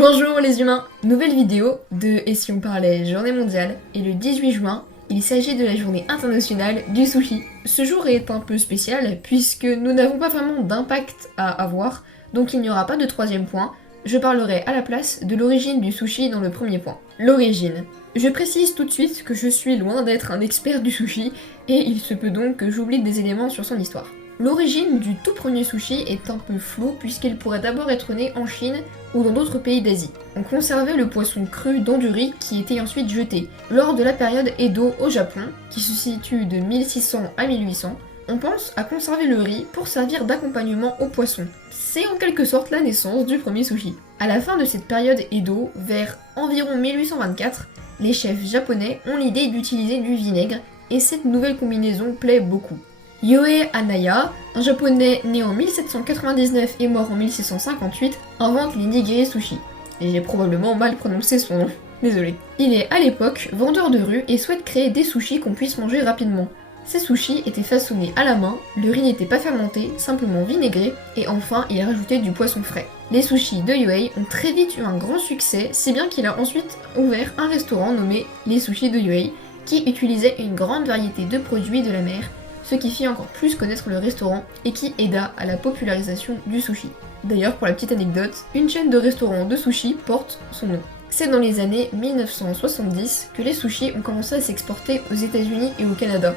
Bonjour les humains. Nouvelle vidéo de Et si on parlait journée mondiale, et le 18 juin, il s'agit de la journée internationale du sushi. Ce jour est un peu spécial puisque nous n'avons pas vraiment d'impact à avoir, donc il n'y aura pas de troisième point. Je parlerai à la place de l'origine du sushi dans le premier point. L'origine. Je précise tout de suite que je suis loin d'être un expert du sushi, et il se peut donc que j'oublie des éléments sur son histoire. L'origine du tout premier sushi est un peu floue puisqu'il pourrait d'abord être né en Chine ou dans d'autres pays d'Asie. On conservait le poisson cru dans du riz qui était ensuite jeté. Lors de la période Edo au Japon, qui se situe de 1600 à 1800, on pense à conserver le riz pour servir d'accompagnement au poisson. C'est en quelque sorte la naissance du premier sushi. À la fin de cette période Edo, vers environ 1824, les chefs japonais ont l'idée d'utiliser du vinaigre et cette nouvelle combinaison plaît beaucoup. Yohei Hanaya, un japonais né en 1799 et mort en 1658, invente les nigiri sushi. Et j'ai probablement mal prononcé son nom, désolé. Il est à l'époque vendeur de rue et souhaite créer des sushis qu'on puisse manger rapidement. Ces sushis étaient façonnés à la main, le riz n'était pas fermenté, simplement vinaigré, et enfin il rajoutait du poisson frais. Les sushis de Yohei ont très vite eu un grand succès, si bien qu'il a ensuite ouvert un restaurant nommé les sushis de Yohei, qui utilisait une grande variété de produits de la mer, ce qui fit encore plus connaître le restaurant et qui aida à la popularisation du sushi. D'ailleurs, pour la petite anecdote, une chaîne de restaurants de sushi porte son nom. C'est dans les années 1970 que les sushis ont commencé à s'exporter aux États-Unis et au Canada.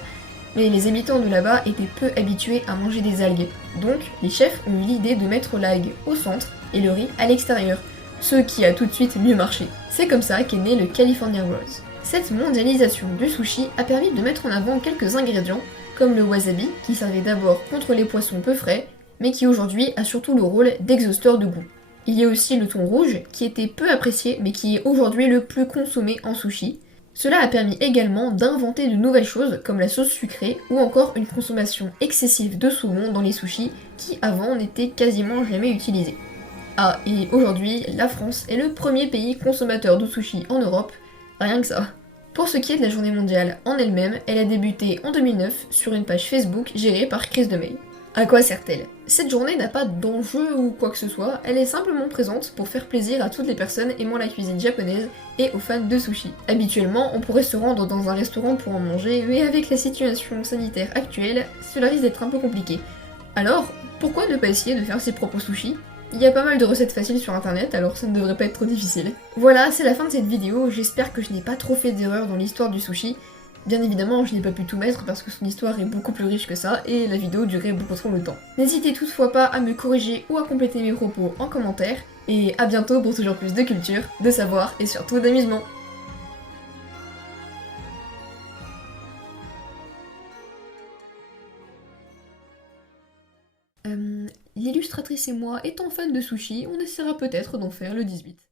Mais les habitants de là-bas étaient peu habitués à manger des algues. Donc, les chefs ont eu l'idée de mettre l'algue au centre et le riz à l'extérieur, ce qui a tout de suite mieux marché. C'est comme ça qu'est né le California Rolls. Cette mondialisation du sushi a permis de mettre en avant quelques ingrédients comme le wasabi, qui servait d'abord contre les poissons peu frais, mais qui aujourd'hui a surtout le rôle d'exhausteur de goût. Il y a aussi le thon rouge, qui était peu apprécié, mais qui est aujourd'hui le plus consommé en sushi. Cela a permis également d'inventer de nouvelles choses, comme la sauce sucrée, ou encore une consommation excessive de saumon dans les sushis, qui avant n'était quasiment jamais utilisée. Ah, et aujourd'hui, la France est le premier pays consommateur de sushi en Europe, rien que ça. Pour ce qui est de la journée mondiale en elle-même, elle a débuté en 2009 sur une page Facebook gérée par Chris DeMay. À quoi sert-elle? Cette journée n'a pas d'enjeu ou quoi que ce soit, elle est simplement présente pour faire plaisir à toutes les personnes aimant la cuisine japonaise et aux fans de sushi. Habituellement, on pourrait se rendre dans un restaurant pour en manger, mais avec la situation sanitaire actuelle, cela risque d'être un peu compliqué. Alors, pourquoi ne pas essayer de faire ses propres sushis? Il y a pas mal de recettes faciles sur internet, alors ça ne devrait pas être trop difficile. Voilà, c'est la fin de cette vidéo, j'espère que je n'ai pas trop fait d'erreurs dans l'histoire du sushi. Bien évidemment, je n'ai pas pu tout mettre parce que son histoire est beaucoup plus riche que ça, et la vidéo durait beaucoup trop longtemps. N'hésitez toutefois pas à me corriger ou à compléter mes propos en commentaire, et à bientôt pour toujours plus de culture, de savoir et surtout d'amusement. L'illustratrice et moi étant fans de sushi, on essaiera peut-être d'en faire le 18.